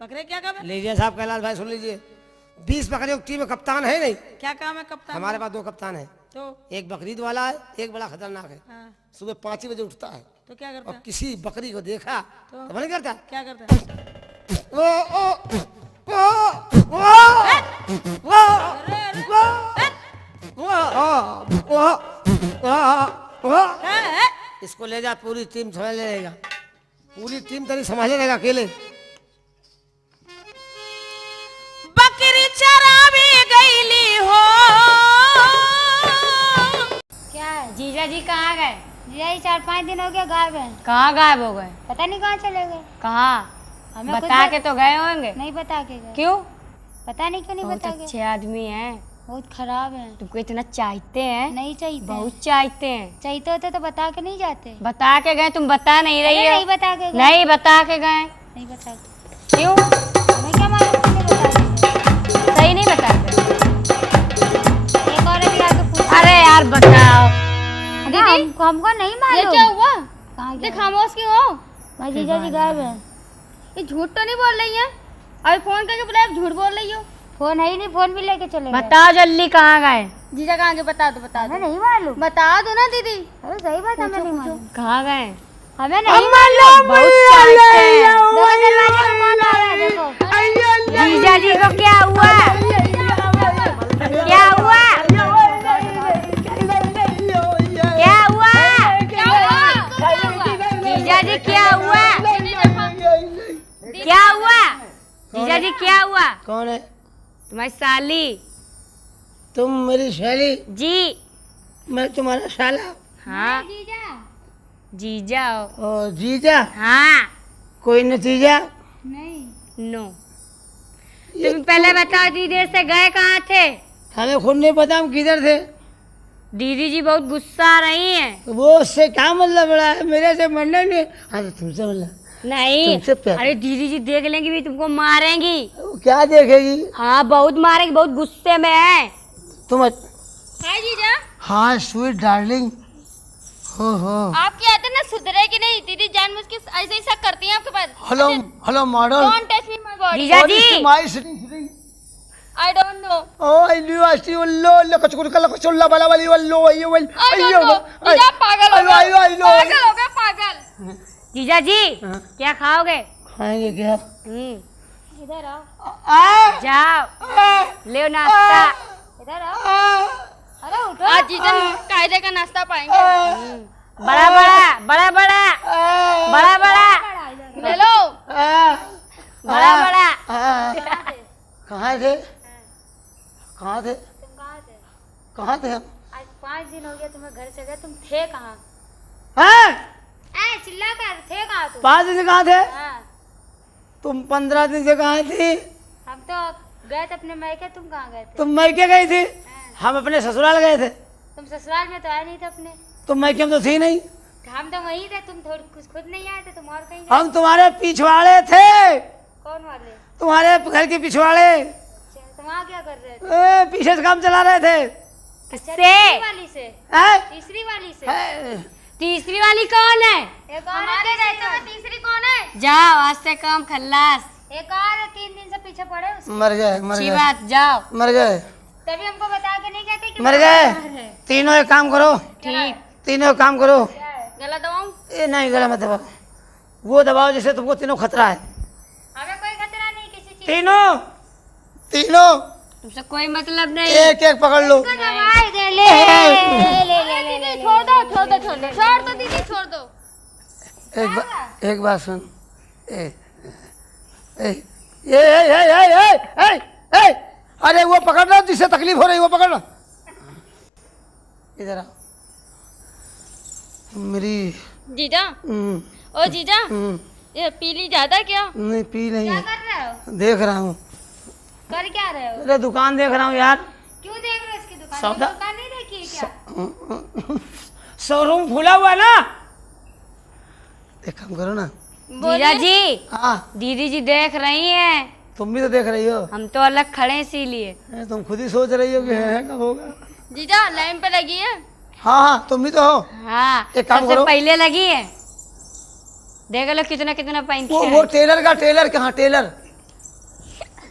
बकरे क्या काम है? लीजिए साहब, कैलाश भाई सुन लीजिए, 20 बकरियों की टीम में कप्तान है नहीं? क्या काम है कप्तान? हमारे पास 2 कप्तान है। तो एक बकरीद वाला है, एक बड़ा खतरनाक है। हाँ, सुबह 5 ही बजे उठता है तो क्या करता और है? किसी बकरी को देखा तो नहीं करता क्या करता है? ओ ओ ओ ओ ओ इसको ले जा, पूरी टीम संभाल लेगा, पूरी टीम तेरी संभाल लेगा अकेले। बकरी चरावी गईली हो। क्या है? जीजा जी कहाँ गए? जीजा जी 4-5 दिन हो गया गायब हैं। कहाँ गायब हो गए? पता नहीं कहाँ चले गए। कहाँ? हमें बता खुद के तो गए होंगे। नहीं बता के गए। क्यों? पता नहीं क्यों नहीं बहुत बता के। अच्छे आदमी हैं, बहुत खराब है। तुमको इतना चाहते हैं। नहीं चाहिए। बहुत चाहते हैं। चाहिए होते तो बता के नहीं जाते। बता के गए, तुम बता नहीं रही अरे हो। नहीं बता के गए। नहीं बता के गए। नहीं बता के। क्यों? हमें क्या मालूम कि नहीं बता के गए। सही नहीं बता के। एक और भी आके पूछ। अरे यार बताओ। हमको नहीं मालूम। ये क्या हुआ? कहाँ देख गया? खामोश क्यों हो? भाई जीजा जी गायब हैं। ये झूठ तो नहीं बोल रही है? अभी फोन करके बुलाया, झूठ बोल रही हो। फोन है ही नहीं, फोन भी लेके चले गए। बताओ जल्दी कहाँ गए? जीजा कहाँ गए? बता दो, बता हमें दो, नहीं मालूम। बता दो ना दीदी। अरे सही बात, हमें नहीं मालूम। कहाँ गए? हमें नहीं मालूम। बहुत चाहते हैं। देखो दरवाजे में कौन आ रहा है, देखो। जीजा जी को क्या हुआ? क्या हुआ? क्या हुआ? जीजा जी क्या हुआ? क्या हुआ? जीजा जी क्या हुआ? कौन है? तुम्हारी साली। तुम मेरी साली, जी। मैं तुम्हारा साला। हाँ जीजा जीजा हो। और जीजा, हाँ। कोई नतीजा? नहीं। नो। तुम पहले बताओ दीदी से गए कहाँ थे? हमें खुद नहीं पता हम किधर थे। दीदी जी बहुत गुस्सा आ रही हैं। वो उससे क्या मतलब बड़ा है, मेरे से मरना नहीं। हाँ तो तुमसे मतलब नहीं, तुमसे प्यार। अरे दीदी जी देख लेंगी भी तुमको मारेंगी। वो क्या देखेगी? हाँ बहुत मारेंगी, बहुत गुस्से में है। तुम हाय जीजा। हाँ स्वीट डार्लिंग। हो आपकी आदत ना सुधरे कि नहीं? दीदी जानबूझ के ऐसे ही सब करती हैं आपके पास। Hello hello model. Don't touch me my body. जीजा जी आई डोंट नो। ओ आईलू आशी वल्लो लकचकुर का लकचुल्ला वाला वाली वल्लो अयो वल अयो जीजा पागल हो गए। आयो आयो पागल हो गए, पागल। जीजा जी हाँ। क्या खाओगे? खाएंगे क्या? इधर आओ। जाओ ले नाश्ता। इधर आओ। अरे उठो। आज जीजा कायदे का नाश्ता पाएंगे। बड़ा बड़ा बड़ा बड़ा बड़ा बड़ा ले लो। बड़ा बड़ा। कहाँ थे? कहाँ थे? तुम कहाँ थे? कहाँ थे हम? आज 5 दिन हो गया तुम्हें घर से गए, तुम थे कहाँ? हैं? चिल्ला कर थे कहाँ तुम? 5 दिन से कहाँ थे? हाँ, तुम 15 दिन से कहाँ थी? हम तो गए थे अपने मायके, तुम कहाँ गए थे? तुम मैके गई थी, हम अपने ससुराल गए थे। तुम ससुराल में तो आए नहीं थे अपने। तुम मैके में तो थी नहीं। हम तो वहीं थे, तुम थोड़ी कुछ खुद नहीं आए थे, तुम और कहीं गए। हम तुम्हारे पिछवाड़े थे, कौन वाले? तुम्हारे घर के पिछवाड़े। तुम वहाँ क्या कर रहे थे? पीछे से काम चला रहे थे। अच्छा, तीसरी वाली से? हैं? तीसरी वाली से? हैं? तीसरी वाली कौन है? एक और है, तीसरी कौन है? जाओ आज से काम खल्लास। एक और है, 3 दिन से पीछे पड़े उसके। मर गए मर अच्छी गए बात, जाओ। मर गए तभी हमको बता के नहीं कहते कि मर गए। तीनों एक काम करो, ठीक। तीनों एक काम करो। गला दबाऊं? ये नहीं गला मत दबाओ, वो दबाओ जिससे तुमको तीनों खतरा है। हमें कोई खतरा नहीं किसी चीज। तीनों तीनों तुमसे कोई मतलब नहीं। एक एक पकड़ लो। दवाई दे ले ले। छोड़ दो छोड़ दो छोड़ दो छोड़ दो दीदी छोड़ दो। एक बात सुन। ए ए ए ए ए ए ए ए अरे वो पकड़ना जिससे तकलीफ हो रही, वो पकड़ना। इधर आओ मेरी। जीजा, ओ जीजा, ये पीली ज्यादा क्या? नहीं पी नहीं क्या है, कर रहे हो? देख रहा हूँ। कर क्या रहे हो? अरे दुकान देख रहा हूँ यार। क्यों देख रहे हो इसकी दुकान? सौदा- दुकान नहीं देखी है क्या? शोरूम खुला हुआ है ना, एक काम करो ना। जीजा जी, हाँ दीदी जी देख रही हैं। तुम भी तो देख रही हो। हम तो अलग खड़े हैं इसीलिए। तुम खुद ही सोच रही हो कि है कब होगा। जीजा लाइन पे लगी है। हाँ हाँ तुम भी तो हो। हाँ एक काम सबसे करो। पहले लगी है। देख लो कितना कितना पहनती वो है। टेलर का टेलर कहाँ? टेलर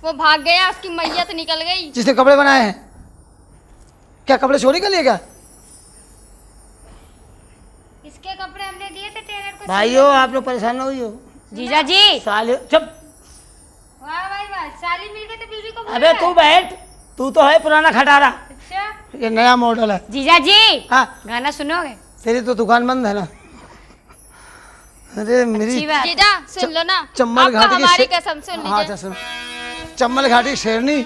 वो भाग गया, उसकी मैया तो निकल गई। जिसने कपड़े बनाए हैं। क्या कपड़े चोरी कर लिए क्या? इसके कपड़े हमने दिए थे टेलर को। भाइयों आप लोग परेशान ना हुई जीजा जी साले चुप। वाह भाई वाह, साली मिल गई तो बीवी को भूल अबे गए। तू बैठ, तू तो है पुराना खटारा, अच्छा ये नया मॉडल है। जीजा जी हाँ गाना सुनोगे? तेरी तो दुकान बंद है ना। अरे मेरी अच्छी बात। जीजा सुन लो ना, चम्बल आपको घाटी की हमारी कसम सुन हाँ लीजिए। अच्छा सुन, चम्बल घाटी की शेरनी।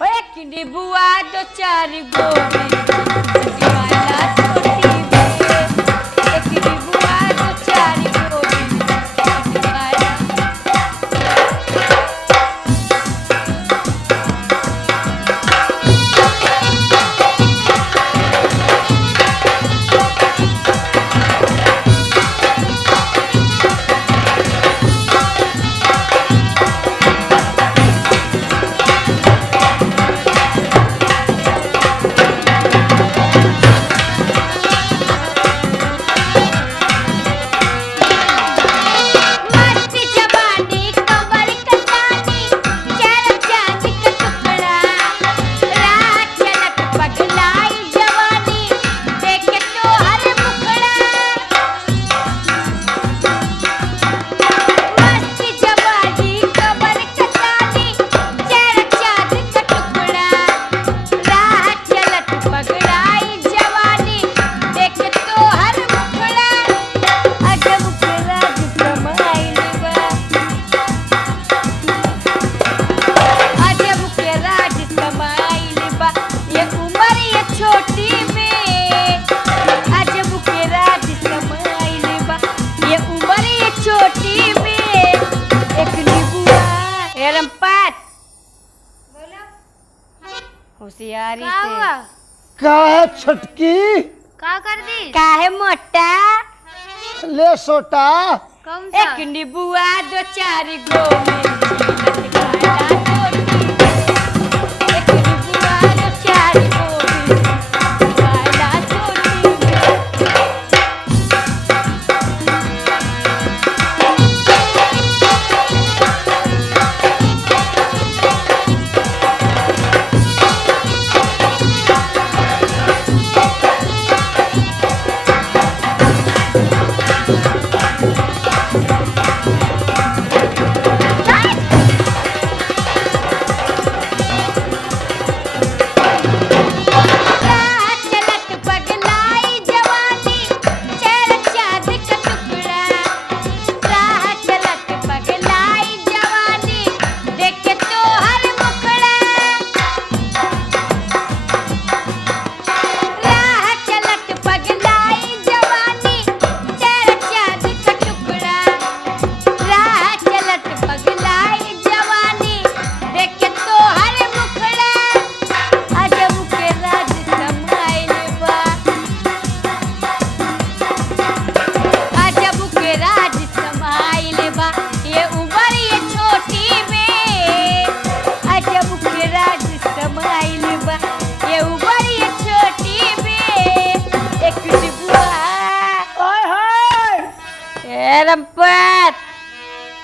एक बुआ दो चार गोरी वाला छोटी बे। एक बुआ दो चार गोरी वाला। मस्त जवानी कमर कटानी चेहरा चांद का टुकड़ा। रात चलत पगलाई जवानी देखे तो हर मुखड़ा। मस्त जवानी कमर कटानी चेहरा चांद का टुकड़ा। रात चलत पगलाई जवानी देखे तो हर मुखड़ा। अजब के राज समाइल बा। अजब के राज समाइल बा। ये उम्र ये छोटी में। अजब के राज समाइल बा। ये उम्र ये छोटी में। एक निबुआ ए रंपात होशियारी क्या हुआ? से क्या है छटकी? क्या कर दी? काहे मोटा ले सोटा। कौन सा? एक निबुआ दो चार गो मिर्ची लटकाला छोटी बे। एक निबुआ दो चार गो मिर्ची लटकाला छोटी बे। रात चलत पगलाई जवानी चेहरा चाँद का टुकड़ा। रात चलत पगलाई जवानी देखे तो हर मुखड़ा। रात चलत पगलाई जवानी चेहरा चाँद का टुकड़ा। रात चलत पगलाई जवानी देखे तो हर मुखड़ा। अजब के राज समाइल बा। अजब के राज समाइल बा। ये उम्र ये छोटी में। अजब के राज समाइल बा। ये उम्र ये छोटी में। एक डिबुआ ओए हाय, ए रंपत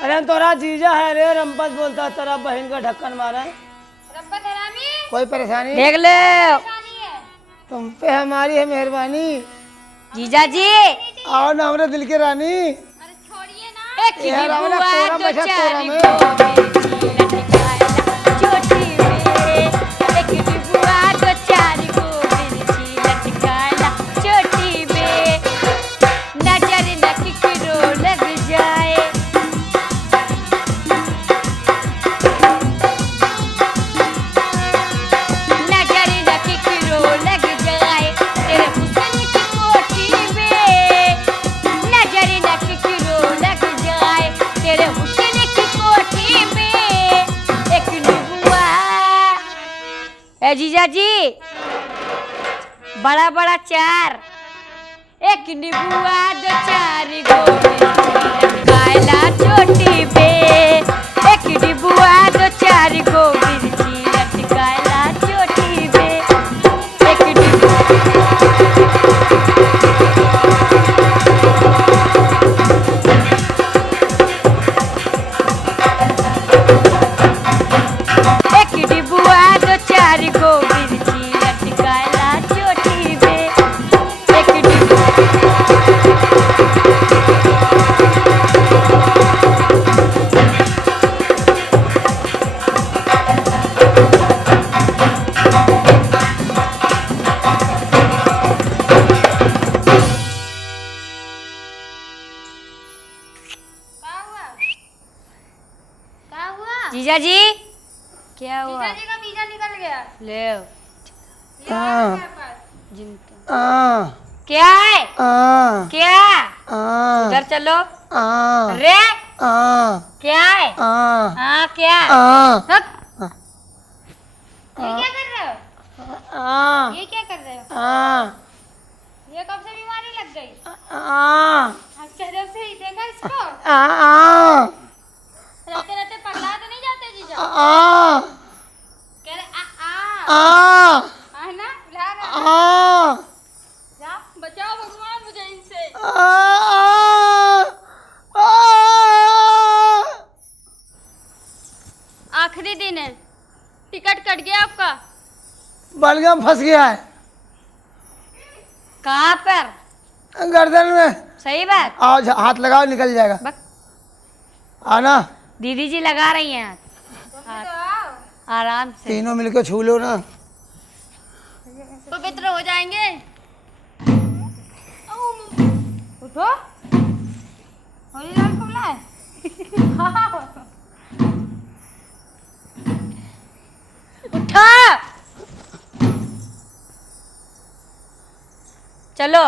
अरे तोरा जीजा है रे, रंपत बोलता तेरा बहन का ढक्कन मारा है। रब्बा हरामी कोई परेशानी? देख लो कहानी है? तुम पे हमारी है मेहरबानी। जीजा जी आओ ना हमारे दिल की रानी। अरे छोड़िए ना। एक यार, डिबुआ हमारा कोरा दो बैठा चार कोरा में। गो मिर्ची लटकाला छोटी में। एक डिबुआ दो चार गो मिर्ची लटकाला छोटी में। नजर न किकरो लग जाए। नजर न किकरो लग जाए तेरे हुस्न की कोठी में। नजर न किकरो लग जाए तेरे हुस्न की कोठी में। एक निबुआ ए जीजा जी बड़ा बड़ा चार। एक निबुआ दो चार गो मिर्ची लटकाला छोटी बे। एक निबुआ दो चार गो मिर्ची लटकाला छोटी बे। एक एक डिबुआ दो चार गो मिर्ची लटका जीजा जी का वीजा निकल गया। ले आओ। ले आओ मेरे पास। क्या है? क्या? उधर चलो। रे क्या है? हाँ क्या? हट। ये क्या कर रहे हो? ये क्या कर रहे हो? ये कब से बीमारी लग गई? अच्छा जब से ही देखा इसको? रहते रहते पगला तो नहीं जाते जीजा? कह रहे है ना? ला रहा। जा बचाओ भगवान मुझे इनसे। आखिरी दिन है, टिकट कट गया आपका। बलगम फंस गया है कहाँ पर? गर्दन में। सही बात। आओ हाथ लगाओ, निकल जाएगा। बक। आना। दीदी जी लगा रही हैं हाथ। आराम से। तीनों मिलकर छू लो ना। पवित्र हो जाएंगे। उठो। होली लाल को बुलाए। उठा। चलो।